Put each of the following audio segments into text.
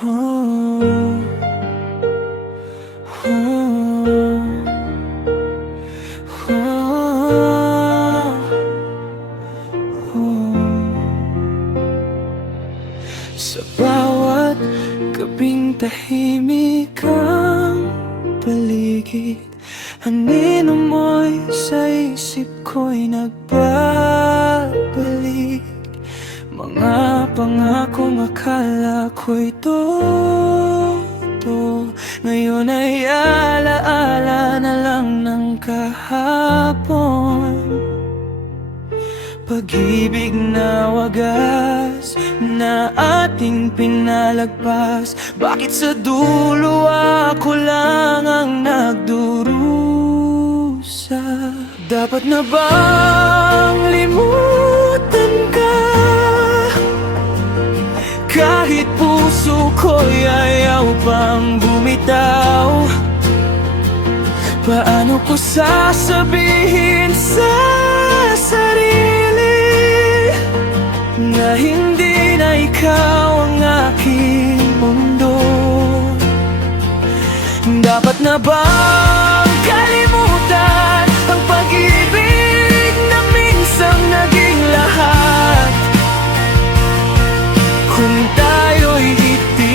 Oh, oh, Sa bawat gabing tahimik ang paligid, anino mo'y sa isip ko'y nagbabalik. Mga pangakong akala ko'y todo, ngayon ay alaala na lang ng kahapon. Pag-ibig na wagas na ating pinalagpas, bakit sa dulo ako lang ang nagdurusa? Dapat na bang limutan ka? Kahit puso ko'y ayaw pang bumitaw. Paano ko sasabihin sa sarili na hindi na ikaw ang aking mundo? Dapat na bang kalimutan ang pag-ibig na minsang naging lahat? Kung tayo'y itinadhana,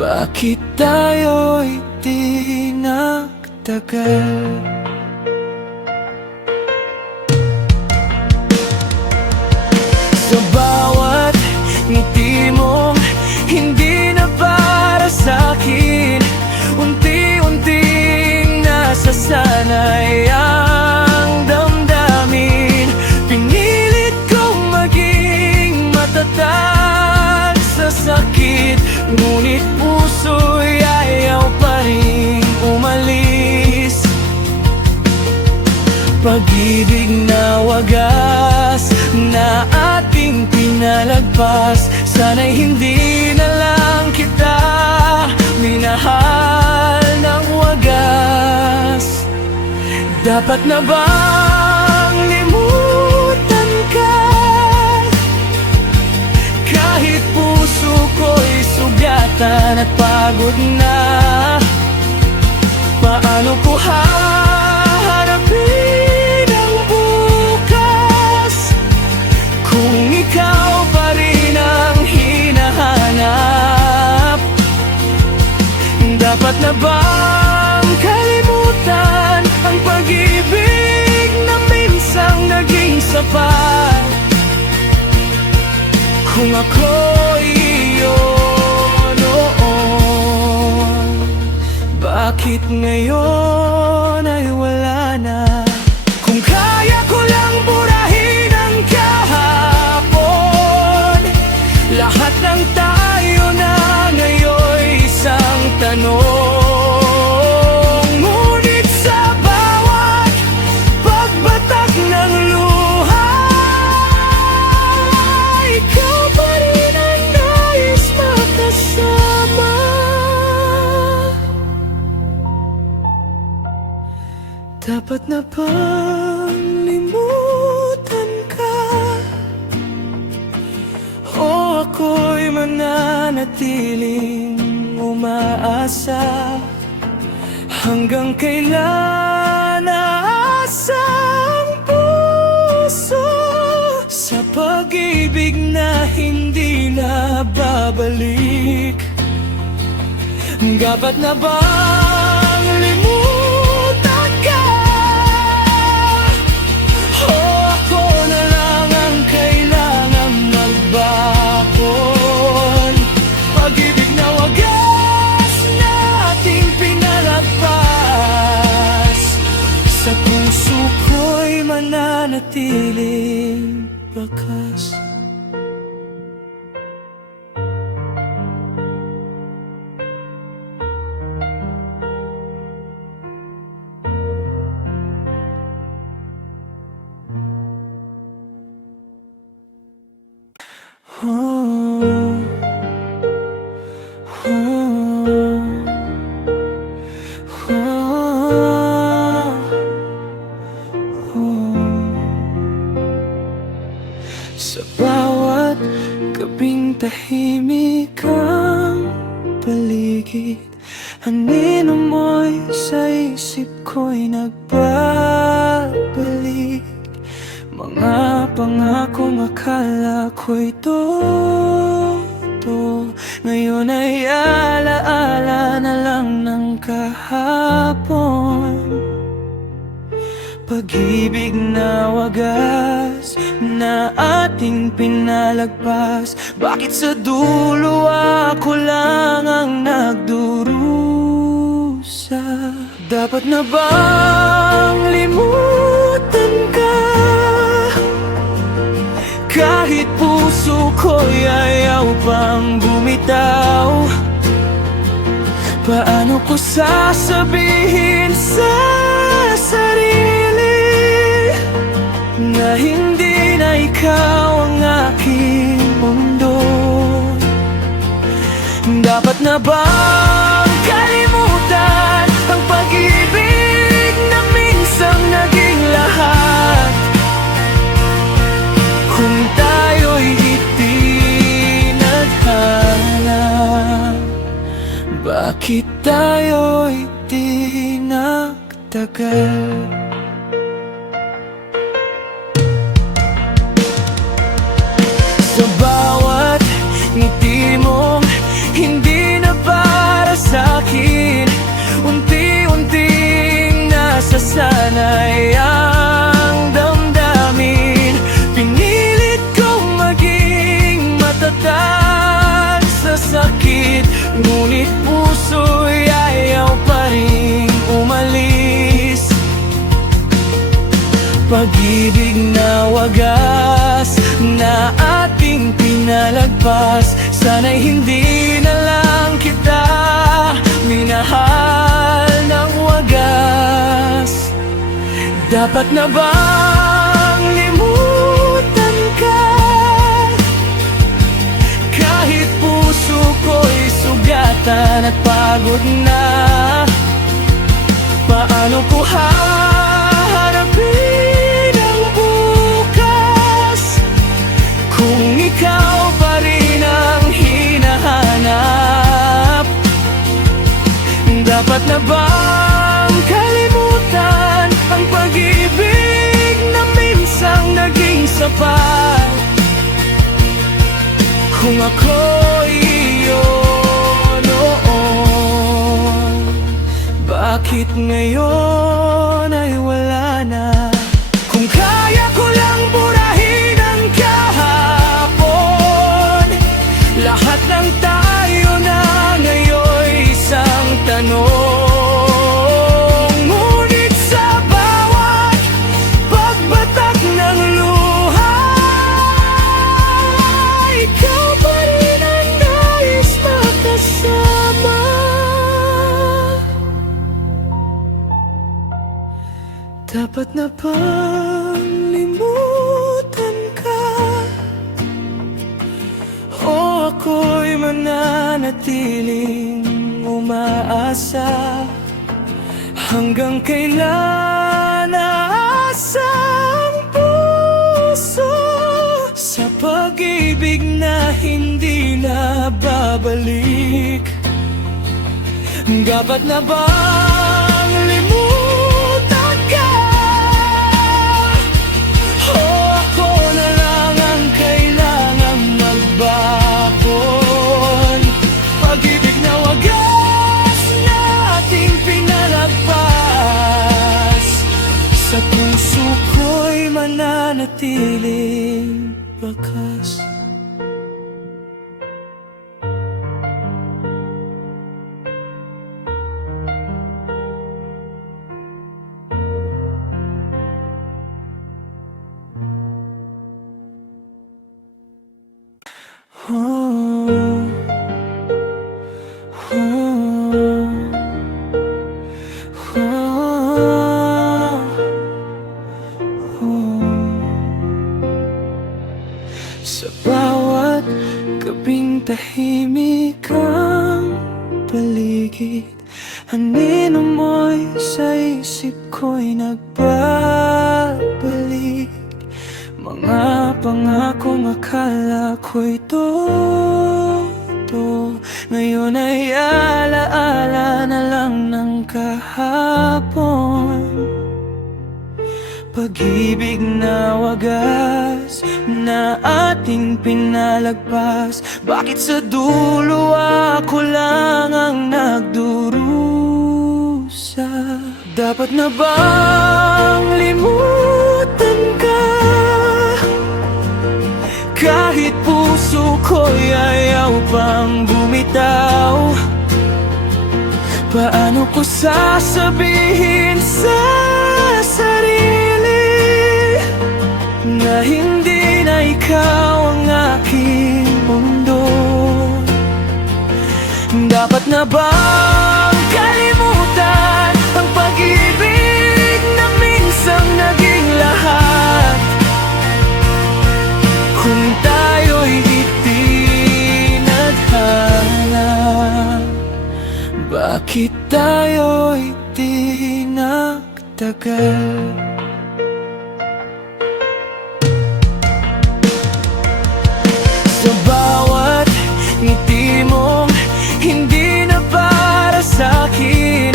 bakit tayo'y di nagtagal? Sa bawat ngiti mong hindi na para sa'kin, unti-unting nasasanay ang damdamin. Pinilit kong maging matatag sa sakit, ngunit puso'y ayaw pa rin umalis. Pag-ibig na wagas na ating pinalagpas, sana'y hindi na lang kita minahal ng wagas. Dapat na bang limutan ka? Kahit puso ko'y sugatan at pagod na, paano ko haharapin ang bukas kung ikaw pa rin ang hinahanap? Dapat na bang kalimutan ang pag-ibig na minsang naging sapat? Kung ako'y iyon noon, bakit ngayon ay wala na? Kung kaya ko lang burahin ang kahapon, lahat ng tayo na ngayon'y isang tanong. Ngunit sa bawat pagbatak ng luha, ikaw pa rin ang nais makasama. Dapat na bang limutan ka? O ako'y mananatiling umaasa? Hanggang kailan aasa ang puso sa pag-ibig na hindi na babalik? Dapat na bang limutan ka? O ako na lang ang kailangan magbakon? Pag-ibig na wagas na ating pinalagpas, sa puso ko'y mananatiling bakas. Oh, oh, oh, oh. bawat gabing tahimik ang paligid, anino mo'y sa isip ko'y nagbabalik. Mga pangakong akala ko'y totoo, ngayon ay alaala na lang ng kahapon. Pag-ibig na wagas na ating pinalagpas, bakit sa dulo ako lang ang nagdurusa? Dapat na bang limutan ka? Kahit puso ko'y ayaw pang bumitaw. Paano ko sasabihin sa sarili na hindi na ikaw ang aking mundo? Dapat na bang kalimutan ang pag-ibig na minsang naging lahat? Kung tayo'y itinadhana, bakit tayo'y di nagtagal? Sa bawat ngiti mong hindi na para sa'kin, unti-unting nasasanay ang damdamin. Pinilit kong maging matatag sa sakit, ngunit puso'y ayaw pa rin umalis. Pag-ibig na wagas na ating pinalagpas, sana'y hindi na lang kita minahal ng wagas. Dapat na bang limutan ka? Kahit puso ko'y sugatan at pagod na, paano ko haharapin ang bukas kung ikaw pa rin ang hinahanap? Dapat na bang kalimutan ang pag-ibig na minsang naging sapat? Kung ako'y iyon noon, bakit ngayon ay wala na? Kung kaya ko lang burahin ang kahapon, lahat ng tayo na ngayon'y isang tanong. Ngunit sa bawat pagbatak ng luha, ikaw pa rin ang nais makasama. Dapat na bang limutan ka? O ako'y mananatiling umaasa? Hanggang kailan aasa ang puso sa pag-ibig na hindi na babalik? Dapat na bang limutan ka? O ako na lang ang kailangang magbakon? Pag-ibig na wagas na ating pinalagpas, sa puso ko'y mananatiling bakas. Sa bawat gabing tahimik ang paligid, anino mo'y sa isip ko'y nagbabalik. Mga pangako kung akala ko'y todo, ngayon ay alaala na lang ng kahapon. Pag-ibig na wagas na ating pinalagpas, bakit sa dulo ako lang ang nagdurusa? Dapat na bang limutan ka? Kahit puso ko'y ayaw pang bumitaw. Paano ko sasabihin sa sarili na hindi na ikaw ang aking mundo? Dapat na bang kalimutan ang pag-ibig na minsang naging lahat? Kung tayo'y itinadhana, bakit tayo'y di nagtagal? Sa bawat ngiti mong hindi na para sa'kin,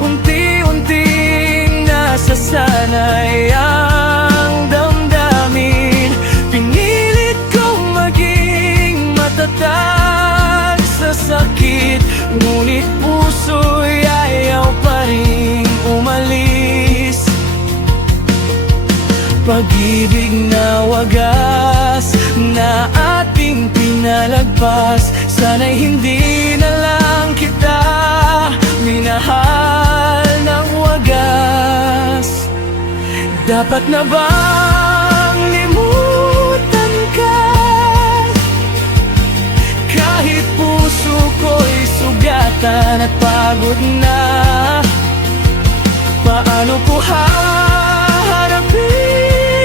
unti-unting nasasanay ang damdamin. Pinilit kong maging matatag sa sakit, ngunit puso'y ayaw pa rin umalis. Pag-ibig na wagas na ating pinalagpas, sana'y hindi na lang kita minahal ng wagas. Dapat na bang limutan ka? Kahit puso ko'y sugatan at pagod na, paano ko haharapin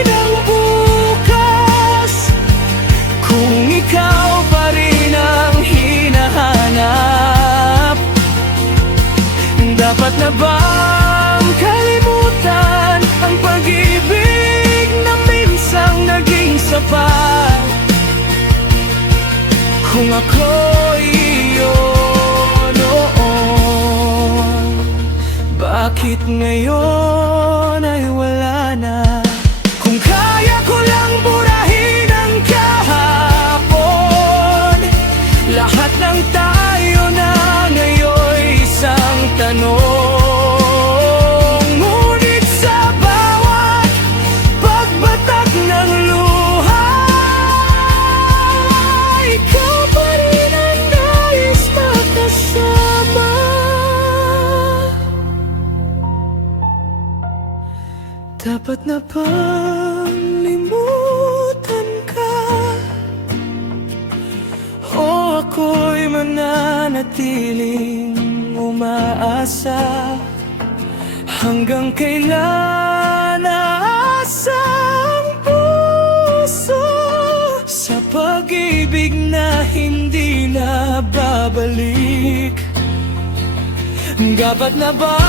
ang bukas kung ikaw pa rin ang hinahanap? Dapat na bang kalimutan ang pag-ibig na minsang naging sapat? Kung ako'y iyon noon, bakit ngayon ay wala na? Kung kaya ko lang burahin ang kahapon, lahat ng tayo na ngayon'y isang tanong. Ngunit sa bawat pagbatak ng luha, ikaw pa rin ang nais makasama. Dapat na bang limutan ka? O ako'y mananatiling umaasa? Hanggang kailan aasa ang puso sa pag-ibig na hindi na babalik? Dapat na ba